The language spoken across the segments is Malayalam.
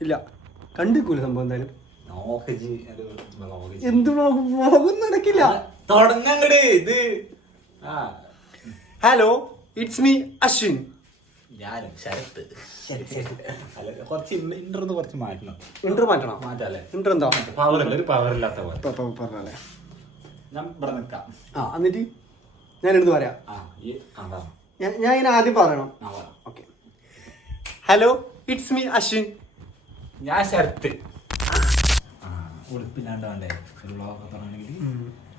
ഇല്ല. കണ്ടിക്കൂല സംഭവം എന്തായാലും. എന്ത് പോകും നടക്കില്ല. ഹലോ ഇറ്റ്സ് മീ അശ്വിൻ ഞാനും ശരത്ത്. അല്ല കുറച്ച് ഇന്റർന്ന് കുറച്ച് മാറ്റണം. ഇന്റർ മാറ്റണം. മാറ്റല്ലേ? ഇന്റർ എന്താ? പവർ ഒരു പവർ ഇല്ലാത്ത പോലെ. പ- പ- പറഞ്ഞാലേ. ഞാൻ ഇവിടെ നിൽക്കാം. ആ എന്നിട്ട് ഞാൻ എടുത്ത് പറയാം. ഞാൻ ഞാൻ ആദ്യം പറയണം. Okay hello it's me Ashwin ഞാൻ ശരത്ത്. സംഭവില്ലേ ഉടുപ്പില്ലാണ്ട് വേണ്ടേ ഒരു വ്ളോഗ് തുടങ്ങണമെങ്കിൽ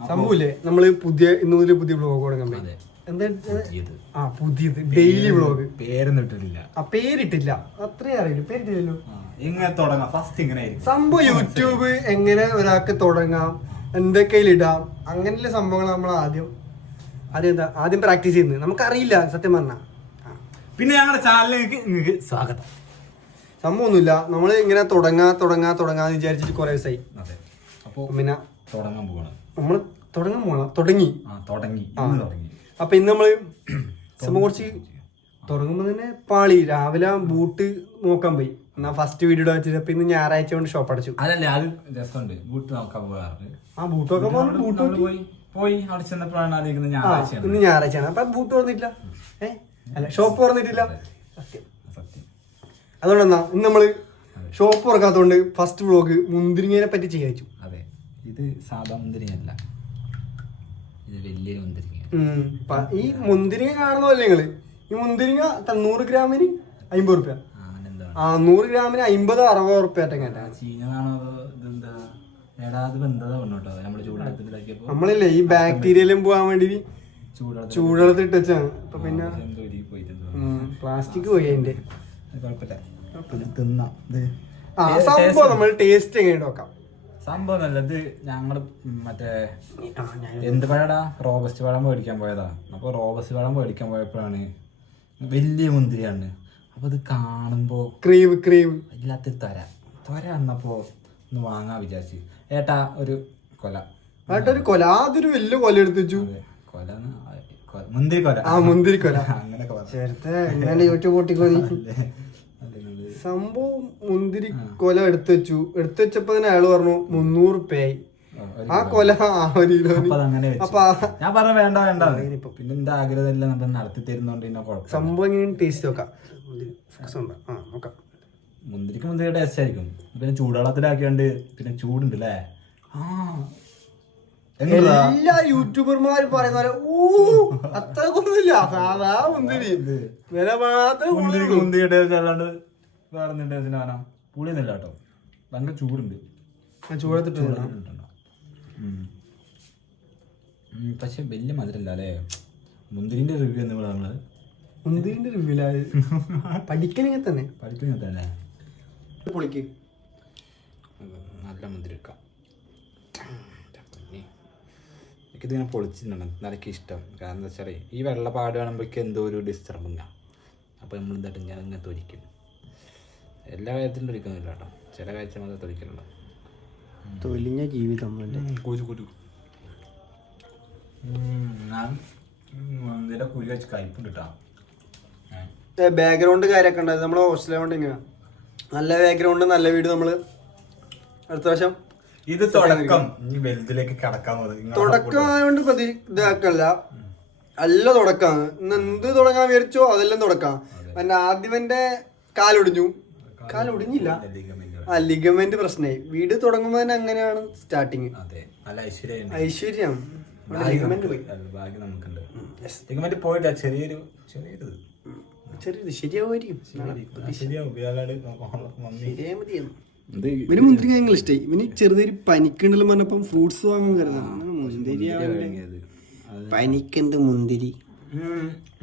സംഭവമില്ലേ? നമ്മൾ പുതിയ ഇന്ന് മുതൽ പുതിയ ബ്ലോഗ് തുടങ്ങാൻ അതെ. എന്താ ആ പുതിയത്. ഡെയിലി ബ്ലോഗ് പേരൊന്നും ഇട്ടിട്ടില്ല. ആ പേരിട്ടില്ല. അത്രേ അറിയില്ല പേരിട്ടില്ലല്ലോ. എങ്ങനെ തുടങ്ങാം? ഫസ്റ്റ് ഇങ്ങനെ ആയിരിക്കും. സംഭവം യൂട്യൂബ് എങ്ങനെ ഒരാൾക്ക് തുടങ്ങാം എന്തൊക്കെ ഇടാം അങ്ങനെയുള്ള സംഭവങ്ങൾ നമ്മൾ ആദ്യം ആദ്യം എന്താ ആദ്യം പ്രാക്ടീസ് ചെയ്യുന്നത്. നമുക്കറിയില്ല സത്യം പറഞ്ഞാൽ പിന്നെ ഞങ്ങളുടെ ചാനലിലേക്ക് നിങ്ങൾക്ക് സ്വാഗതം. സംഭവമൊന്നുമില്ല. നമ്മൾ ഇങ്ങനെ തുടങ്ങാ തുടങ്ങാ തുടങ്ങാന്ന് വിചാരിച്ചിട്ട് കുറെ ദിവസമായി അതെ. അപ്പോൾ പിന്നെ തുടങ്ങാൻ പോവാണ്. നമ്മൾ തുടങ്ങാൻ പോകണം തുടങ്ങി. ആ തുടങ്ങി. ഇന്ന് തുടങ്ങി. അപ്പൊ ഇന്ന് നമ്മൾ സംഭവം കുറച്ച് തുടങ്ങുമ്പോ തന്നെ പാളി. രാവിലെ ബൂട്ട് നോക്കാൻ പോയി. എന്നാ ഫസ്റ്റ് വീഡിയോ വെച്ചിട്ട് അപ്പൊ ഇന്ന് ഞായറാഴ്ച കൊണ്ട് ഷോപ്പ് അടച്ചു. അതല്ലേ അത് രസമുണ്ട്. ബൂട്ട് നോക്കാൻ പോകാറുണ്ട്. ആ ബൂട്ട് നോക്കാൻ ബൂട്ട് പോയി പോയി അവിടെ ചെന്നപ്പോഴാണ് അറിയിക്കുന്നത് ആ ഞായറാഴ്ചയാണ്. ഇന്ന് ഞായറാഴ്ചയാണ്. അപ്പൊ ബൂട്ട് തുറന്നിട്ടില്ല. ഏഹ് അല്ല ഷോപ്പ് തുറന്നിട്ടില്ല. സത്യം. അതുകൊണ്ടെന്നാ ഇന്ന് നമ്മൾ ഷോപ്പ് തുറക്കാത്തതുകൊണ്ട് ഫസ്റ്റ് വ്ളോഗ് മുന്തിരിങ്ങയെ പറ്റി ചെയ്യാൻ വെച്ചു അതെ ഇത് സാധാ മുന്തിരിങ്ങല്ല ഇത് വലിയൊരു മുന്തിരിങ്ങ ഈ മുന്തിരിങ്ങ കാണുന്നതല്ലേ നിങ്ങൾ? ഈ മുന്തിരിങ്ങ നൂറ് ഗ്രാമിന് അമ്പത് റുപ്യ. ആ നൂറ് ഗ്രാമിന് അമ്പത് അറുപത് റുപ്യ നമ്മളില്ലേ ഈ ബാക്ടീരിയയിലും പോകാൻ വേണ്ടി ചൂടുവെള്ളത്തിൽ അപ്പൊ പിന്നെ പ്ലാസ്റ്റിക് പോയി അതിന്റെ. അത് കുഴപ്പമില്ല. പിന്നെ തിന്നാം. ഇത് ആ സംഭവം നല്ലത് നമ്മൾ ടേസ്റ്റ് എങ്ങനെ നോക്കാം. സംഭവം നല്ല ഇത് ഞങ്ങൾ മറ്റേ എന്ത് പഴടാ? റോബസ്റ്റ് പഴം മേടിക്കാൻ പോയതാ. അപ്പൊ റോബസ്റ്റ് പഴം മേടിക്കാൻ പോയപ്പോഴാണ് വലിയ മുന്തിരിയാണ്. അപ്പൊ ഇത് കാണുമ്പോ ക്രീം ക്രീം. ഇല്ലാത്ത തൊര. തൊര വന്നപ്പോ ഒന്ന് വാങ്ങാ വിചാരിച്ചു. ഏട്ടാ ഒരു കൊല. ഒരു കൊല. അതൊരു വലിയ കൊല എടുത്തു വെച്ചു. കൊല മുന്തിരി കൊല. ആ മുന്തിരി കൊല അങ്ങനെ പറഞ്ഞു യൂട്യൂബ് പൊട്ടിക്കോ സംഭവം മുന്തിരി കൊല എടുത്തു വെച്ചു. എടുത്തു വെച്ചപ്പോ തന്നെ അയാൾ പറഞ്ഞു മുന്നൂറ് റുപ്യായി ആ കൊല. ആ ഒരു കിലോന് അപ്പൊ അതങ്ങനെ വെച്ചു. അപ്പൊ ആ ഞാൻ പറഞ്ഞ വേണ്ട വേണ്ട. പിന്നെ എന്റെ ആഗ്രഹം എല്ലാം നമ്മൾ നടത്തി തരുന്നോണ്ട് പിന്നെ കുഴപ്പം സംഭവം എങ്ങനെ ടേസ്റ്റ് നോക്കാം. മുന്തിരി focus ഉണ്ടോ? ആ നോക്കാം. മുന്തിരിക്ക് മുന്തിരി ടേസ്റ്റ് ആയിരിക്കും. പിന്നെ ചൂടുവെള്ളത്തിലാക്കിയാണ്ട് പിന്നെ ചൂടുണ്ട് അല്ലേ ആ? എല്ലാ യൂട്യൂബർമാരും പറയുന്ന പോലെ ഊ അത്രക്കൊന്നുമില്ല. സാധാ മുന്തിരി. വില മാത്രമേ മുന്തിരിക്ക് മുന്തിരി ടേസ്റ്റ് അല്ലാണ്ട് വേറെ എന്തെങ്കിലും സിനാന? പുളിയൊന്നുമില്ല കേട്ടോ. നല്ല ചൂടുണ്ട്. ഞാൻ ചൂടെടുത്തിട്ട് പക്ഷെ വലിയ മധുരല്ല അല്ലേ? മുന്തിരിന്റെ റിവ്യൂ എന്ന് പറയുന്നത് മുന്തിരിന്റെ റിവ്യൂലായി പഠിക്കലിങ്ങനെ തന്നെ. പഠിക്കുന്നതല്ലേ പൊളിക്ക്. നല്ല മുന്തിരി എടുക്കാം എനിക്കിതിങ്ങനെ പൊളിച്ചിട്ടുണ്ട്. എനിക്ക് ഇഷ്ടം. കാരണം എന്താ വെച്ചാൽ ഈ വെള്ളപ്പാട് കാണുമ്പോഴേക്ക് എന്തോ ഒരു ഡിസ്റ്റർബിങ്ങാണ് അപ്പോൾ നമ്മൾ എന്താ ഞാൻ ഇങ്ങനെ തൊലിക്കും. എല്ലാ കാര്യത്തിലും തൊലിക്കുന്നില്ല കേട്ടോ. ചില കാര്യത്തിൽ മാത്രമേ തൊലിക്കുന്നുള്ളൂ തൊലിഞ്ഞ ജീവിതം അല്ലേ? ഞാൻ മുന്തിരിയുടെ കുരി വെച്ച് കയ്പുണ്ട് കേട്ടോ. ബാക്ക്ഗ്രൗണ്ട് കാര്യമൊക്കെ ഉണ്ടായത് നമ്മൾ ഹോസ്റ്റലുകൊണ്ട് ഇങ്ങനെ നല്ല ബാക്ക്ഗ്രൗണ്ട് നല്ല വീട് നമ്മൾ. അടുത്ത പ്രാവശ്യം ഇത് തുടക്കം. ഇനി വലുതിലേക്ക് കടക്കാൻ തുടക്കം തുടക്കമായോണ്ട് പ്രതി ഇതാക്കല്ല. അല്ല തുടക്കാണ്. ഇന്ന് എന്ത് തുടങ്ങാൻ വിചാരിച്ചോ അതെല്ലാം തുടക്കാം. പിന്നെ ആദ്യവന്റെ കാലൊടിഞ്ഞു. കാലൊടിഞ്ഞില്ല ആ ലിഗമെന്റ് പ്രശ്നമായി. വീട് തുടങ്ങുമ്പോ തന്നെ അങ്ങനെയാണ് സ്റ്റാർട്ടിങ് അതെ. നല്ല ഐശ്വര്യം ഐശ്വര്യം ലിഗമെന്റ് പോയി. ഭാഗ്യം നമുക്കുണ്ട്. ലിഗമെന്റ് ചെറിയൊരു ചെറിയൊരു. ചെറിയത് ശരിയാവുമായിരിക്കും. ഇവന് മുന്തിരി ഇഷ്ടമായി ഇവന് ചെറുതൊരു പനിക്കുണ്ടല്ലോ പറഞ്ഞപ്പം ഫ്രൂട്ട്സ് വാങ്ങാൻ കരുതാണ് മുന്തിരി. പനിക്കെന്ത് മുന്തിരി?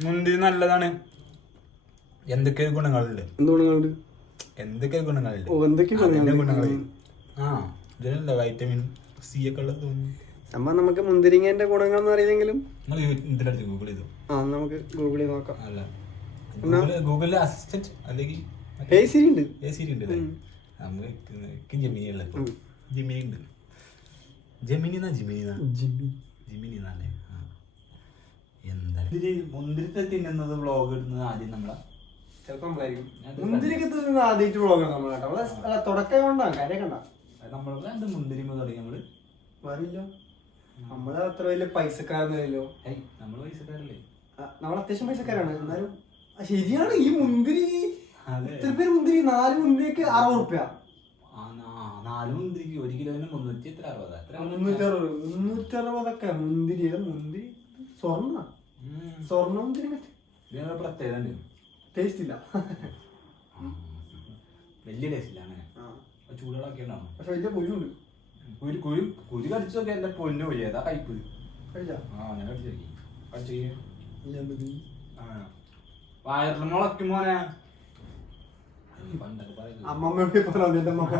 മുന്തിരി നല്ലതാണ്. എന്തൊക്കെ ഗുണങ്ങളുണ്ട്? എന്തുകൊണ്ടുണ്ട് എന്തൊക്കെ ഗുണങ്ങളുണ്ട്? എന്തൊക്കെ ഗുണങ്ങൾ ആ ഇതിലല്ല വൈറ്റമിൻ സി ഒക്കെ ഉള്ളത് തോന്നുന്നു. സംഭവം നമുക്ക് മുന്തിരിങ്ങന്റെ ഗുണങ്ങൾ അറിയില്ലെങ്കിലും ഗൂഗിൾ ചെയ്തു? ആ നമുക്ക് ഗൂഗിളിൽ നോക്കാം. അല്ല. ഗൂഗിൾ ഗൂഗിളിലെ അസിസ്റ്റന്റ് അല്ലെങ്കിൽ ഏ സിരി ഉണ്ട്. നമുക്ക് ജെമിനി ഉള്ളത് ജെമിനി ഉണ്ട്. ജെമിനി എന്നാ ജിമിനി എന്നാ? ജിമിനി എന്നല്ലേ ആ. എന്താ മുന്തിരി തിന്നുന്നത് വ്ളോഗ് ഇടുന്നത് ആദ്യം നമ്മളെ ചിലപ്പോ നമ്മളായിരിക്കും അത് മുന്തിരിക്ക് തിന്ന് ആദ്യമായിട്ട് വ്ളോഗാണ് നമ്മളെ കേട്ടോ. നമ്മളെ അല്ല തുടക്കം കൊണ്ടാണ് കാര്യം കണ്ട നമ്മളെ എന്ത് മുന്തിരിമ തുടങ്ങി നമ്മൾ. വരില്ല. നമ്മൾ അത്ര വലിയ പൈസക്കാരനല്ലോ നമ്മൾ പൈസക്കാരല്ലേ? നമ്മൾ അത്യാവശ്യം പൈസക്കാരാണ്. എന്നാലും ശരിയാണ്. ഈ മുന്തിരി ഇത്ര പേര് മുന്തിരി നാല് മുന്തിരിക്ക് അറുപത് റുപ്യ നാല് മുന്തിരിക്ക് ഒരു കിലോന് മുന്നൂറ്റി എത്ര അറുപത്? എത്ര മുന്നൂറ്ററുപത് മുന്നൂറ്ററുപതൊക്കെ മുന്തിരി ഇത് മുന്തിരി? സ്വർണ? സ്വർണ മുന്തിരി പ്രത്യേകത ടേസ്റ്റ് ഇല്ല വലിയ ടേസ്റ്റില്ല അങ്ങനെ ആ. ചൂടുകളൊക്കെ ഉണ്ടാവും. പക്ഷെ വലിയ പുഴുണ്ട് കുരു കുരു കുരു കടിച്ചൊക്കെ എന്റെ പൊന്നു പോയി ഏതാ കയ്പ് കഴിച്ചാ? ആ ഞാൻ മുളയ്ക്കും മോനെ. അമ്മമ്മയോട് പറഞ്ഞു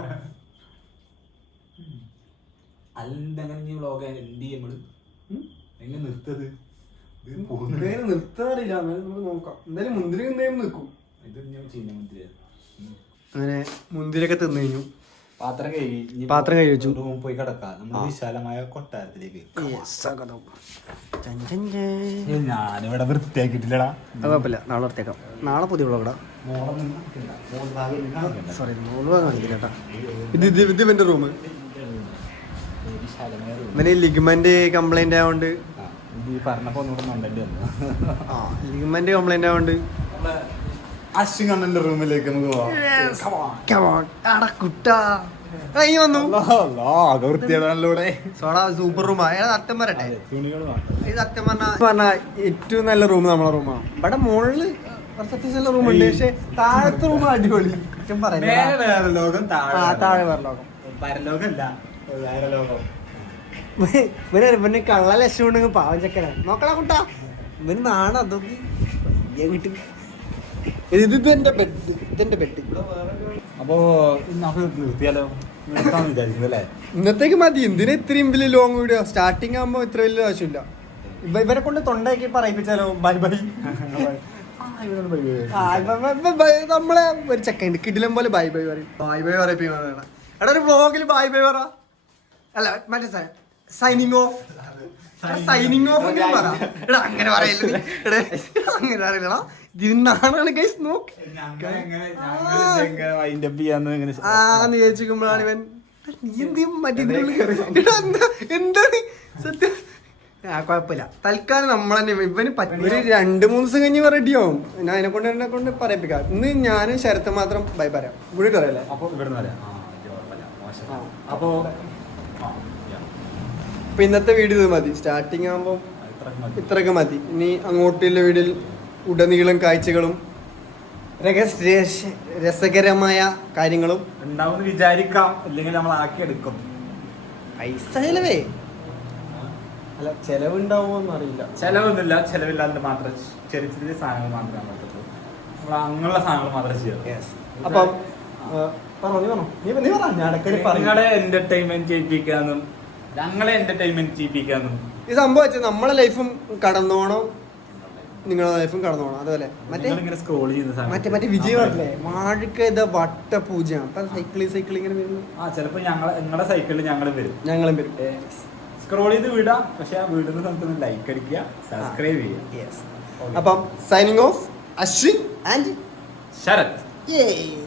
അല്ലെന്തങ്ങനെ നീ വ്ളോഗ് എന്ത് ചെയ്യും നമ്മൾ? എങ്ങനെ നിർത്തത്? ഇത് നിർത്താൻ എന്തായാലും നിർത്താറില്ല നമുക്ക് നോക്കാം. എന്തായാലും മുന്തിരി എന്തായാലും നിൽക്കും. ഇത് ഞാൻ ചീന മുന്തിരി അങ്ങനെ മുന്തിരിയൊക്കെ തിന്നു കഴിഞ്ഞു. പാത്രം കഴുകി പാത്രം കഴുകി വെച്ചു. പോയി കിടക്കാം. നമ്മൾ വിശാലമായ കൊട്ടാരത്തിലേക്ക്. ഞാനിവിടെ വൃത്തിയാക്കിയിട്ടില്ലടാ. അത് കുഴപ്പമില്ല. നാളെ വൃത്തിയാക്കാം. നാളെ പുതിയ വ്ളോഗടാ സോറി മോൾ കാണിക്കില്ല കേട്ടാ. ഇത് ഇത് ഇത് ഇവന്റെ റൂം. ഇവന് ലിഗ്മെന്റ് കംപ്ലൈന്റ് ആയതുകൊണ്ട് ഈ പറഞ്ഞപ്പോ ഒന്നുകൂടെ വന്നു. ആ ലിഗമെന്റ് കംപ്ലൈന്റ് ആയതുകൊണ്ട് നമ്മളെ അശ്വിൻ കണ്ണന്റെ റൂമിലേക്ക് നമുക്ക് പോവാം. അടാ കുട്ടാ. ഈ വന്നു. ഇവിടെ. സോടാ സൂപ്പർ റൂമാ സത്യം പറയട്ടെ? ഇത് സത്യം പറഞ്ഞാ പറഞ്ഞാ ഏറ്റവും നല്ല റൂം നമ്മളെ റൂമാണ് ഇവിടെ മുകളിൽ കുറച്ച് നല്ല റൂമുണ്ട് പക്ഷെ താഴത്തെ റൂം അടിപൊളി. കുറ്റം പറയുന്നത് വേറെ ലോകം താഴെ ആ വേറെ താഴെ ലോകം. വേറെ ലോകം. പരലോകമല്ല വേറെ ലോകം. ഇവന് ഇവന് കള്ള ലക്ഷം ഉണ്ടെങ്കിൽ പാവം ചെക്കനാണ് നോക്കണ കുട്ടാ. ഇവന് നാണം അതൊക്കെ കിട്ടും ഇത് ഇത് എന്റെ ബെഡ് ഇതെന്റെ ബെഡ് അപ്പോ നിർത്തിയാലോ? ഇന്നത്തേക്ക് മതി. എന്തിനാ ഇത്രയും വലിയ ലോങ് വീഡിയോ സ്റ്റാർട്ടിങ് ആകുമ്പോ ഇത്ര വലിയ ആവശ്യമില്ല. ഇവ ഇവരെ കൊണ്ട് തൊണ്ടയാക്കി പറയിപ്പിച്ചാലോ? ബൈ ബൈ നമ്മളെ ഒരു ചെക്കുണ്ട് കിടിലം പോലെ ബൈ ബൈ പറയും. ബൈ ബൈ പറയിപ്പിക്കണം എടാ ഒരു വ്ളോഗിൽ ബൈ ബൈ പറ. അല്ല മറ്റേ സൈനിങ് ഓഫ് സൈനിങ് ഓഫ് എങ്കിലും പറ. എടാ അങ്ങനെ പറയല്ലേ എടാ അങ്ങനെ പറയലടാ ഗൈസ് നോക്ക്. ആ. ഇവൻ. നീ മറ്റേ എന്താണ് സത്യം. ആ കുഴപ്പമില്ല. തൽക്കാലം നമ്മൾ തന്നെ ഇവന് പറ്റ- ഒരു രണ്ട് മൂന്ന് ദിവസം കഴിഞ്ഞ് റെഡി ആവും. ഞാൻ അതിനെ കൊണ്ട് എന്നെ കൊണ്ട് പറയിപ്പിക്കാം. ഇന്ന് ഞാനും ശരത്ത് മാത്രം ബൈ പറയാം. കൂടി അറിയില്ലേ അപ്പൊ ഇവിടെ നിന്ന് പറയാം ആ, ഇത് കുഴപ്പമില്ല. മോശം. ആ. അപ്പോ ഇന്നത്തെ വീഡിയോ ഇത് മതി. സ്റ്റാർട്ടിങ് ആകുമ്പോൾ ഇത്രയൊക്കെ മതി. ഇനി അങ്ങോട്ടുള്ള വീടിൽ ഉടനീളം കാഴ്ചകളും രസ- രസകരമായ കാര്യങ്ങളും ഉണ്ടാവും വിചാരിക്കാം. അല്ലെങ്കിൽ നമ്മൾ ആക്കി എടുക്കും പൈസ ചെലവേ? അല്ല ചെലവുണ്ടാവുമോ അറിയില്ല ചെലവൊന്നുമില്ല. ചെലവില്ലാതെ മാത്രം ചെറിയ ചെറിയ സാധനങ്ങൾ മാത്രമേ പറ്റുള്ളൂ നമ്മൾ അങ്ങനെയുള്ള സാധനങ്ങൾ മാത്രമേ ചെയ്യാം അപ്പം പറഞ്ഞു പറഞ്ഞോ. നീ പറഞ്ഞു ഞാൻ ഇടയ്ക്കൊരു നിങ്ങളെ എന്റർടൈൻമെന്റ് ചെയ്യിപ്പിക്കാന്നും ഞങ്ങളെ എന്റർടൈൻമെന്റ് ചെയ്യിപ്പിക്കാന്ന്. ഈ സംഭവം വെച്ചാൽ നമ്മളെ ലൈഫും കടന്നോണം. നിങ്ങളുടെ ലൈഫും കടന്നോണം. അതുപോലെ. മറ്റേ ഇങ്ങനെ സ്ക്രോൾ ചെയ്യുന്ന മറ്റേ മറ്റേ വിജയ് പറഞ്ഞില്ലേ? മാഴുക്ക ഇത് വട്ട പൂജയാണ് അപ്പൊ സൈക്കിളിൽ സൈക്കിൾ ഇങ്ങനെ വരുന്നു. ആ ചിലപ്പോ ഞങ്ങളെ നിങ്ങളുടെ സൈക്കിളിൽ ഞങ്ങളും വരും. ഞങ്ങളും വരും. സ്ക്രോൾ ചെയ്ത് വിടാം. പക്ഷെ ആ വീടുന്ന സ്ഥലത്ത് ലൈക്ക് അടിക്കുക സബ്സ്ക്രൈബ് ചെയ്യുക. അപ്പം signing off Ashwin and Sarath. Yay!